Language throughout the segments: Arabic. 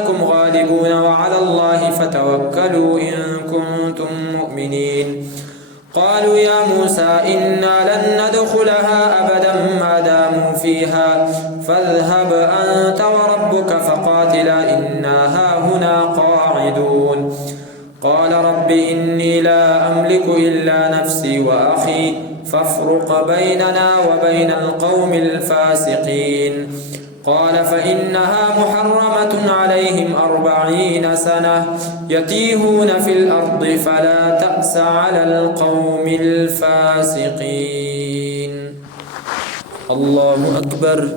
أنكم غالبون وعلى الله فتوكلوا إن كنتم مؤمنين. قالوا يا موسى إنا لن ندخلها أبدا ما داموا فيها فاذهب أنت وربك فقاتلا إنا هاهنا قاعدون. قال رب إني لا أملك إلا نفسي وأخي فافرق بيننا وبين القوم الفاسقين. قال فإنها محرمة عليهم 40 سنة يتيهون في الأرض فلا تأس على القوم الفاسقين. الله أكبر.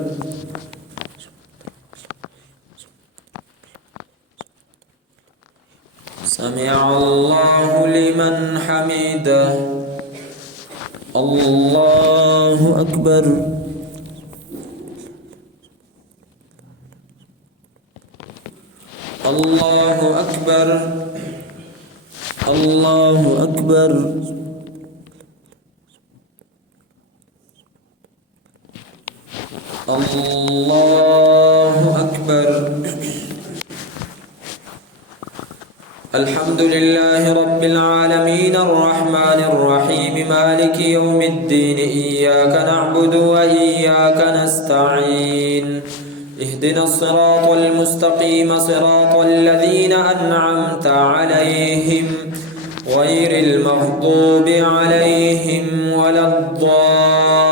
سمع الله لمن حمده. الله أكبر. الله أكبر. الله أكبر. الله أكبر. الحمد لله رب العالمين الرحمن الرحيم مالك يوم الدين إياك نعبد وإياك نستعين اهدنا الصراط المستقيم صراط الذين أنعمت عليهم غير المغضوب عليهم ولا الضالين.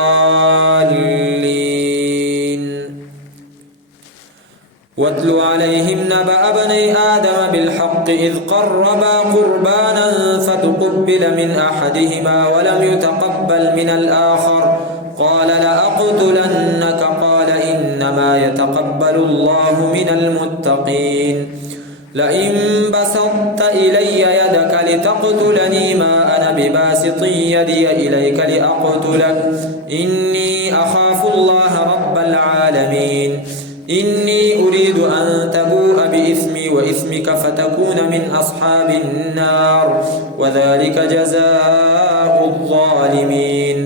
واتل عليهم نبأ بني آدم بالحق إذ قربا قربانا فتقبل من أحدهما ولم يتقبل من الآخر قال لأقتلنك قال إنما يتقبل الله من المتقين. لئن بسطت إلي يدك لتقتلني ما أنا بباسط يدي إليك لأقتلك إني أخاف الله رب العالمين. إني أريد أن تبوء بإثمي وإثمك فتكون من أصحاب النار وذلك جزاء الظالمين.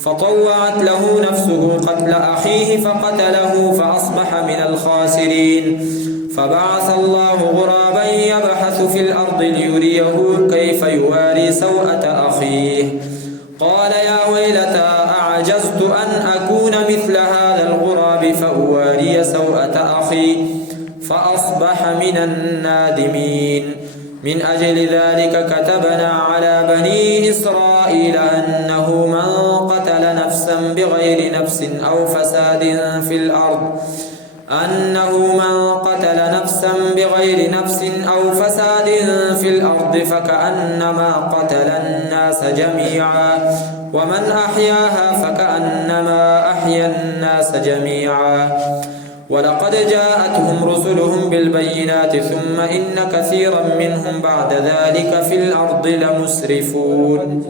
فطوعت له نفسه قتل أخيه فقتله فأصبح من الخاسرين. فبعث الله غرابا يبحث في الأرض ليريه كيف يواري سوءة أخيه قال يا ويلتى أعجزت أن أكون مثل هذا الغراب فأواري سوءة أخي فأصبح من النادمين. من أجل ذلك كتبنا على بني إسرائيل أنه من قتل نفسا بغير نفس أو فساد في الأرض فكأنما قتل الناس جميعا ومن أحياها فكأنما أحيا الناس جميعا. ولقد جاءتهم رسلهم بالبينات ثم إن كثيرا منهم بعد ذلك في الأرض لمسرفون.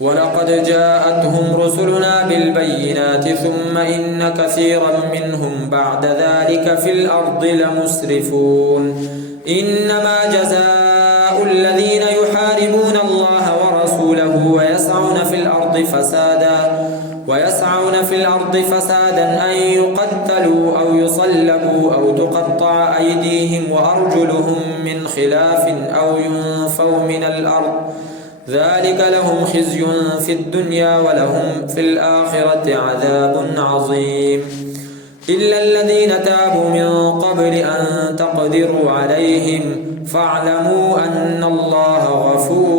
ولقد جاءتهم رسلنا بالبينات ثم إن كثيرا منهم بعد ذلك في الأرض لمسرفون. إنما جزاء الذين يحاربون الله ورسوله ويسعون في الأرض فسادا أن يقتلوا أو يصلبوا أو تقطع أيديهم وأرجلهم من خلاف أو ينفوا من الأرض ذلك لهم خزي في الدنيا ولهم في الآخرة عذاب عظيم. إلا الذين تابوا من قبل أن تقدروا عليهم فاعلموا أن الله غفور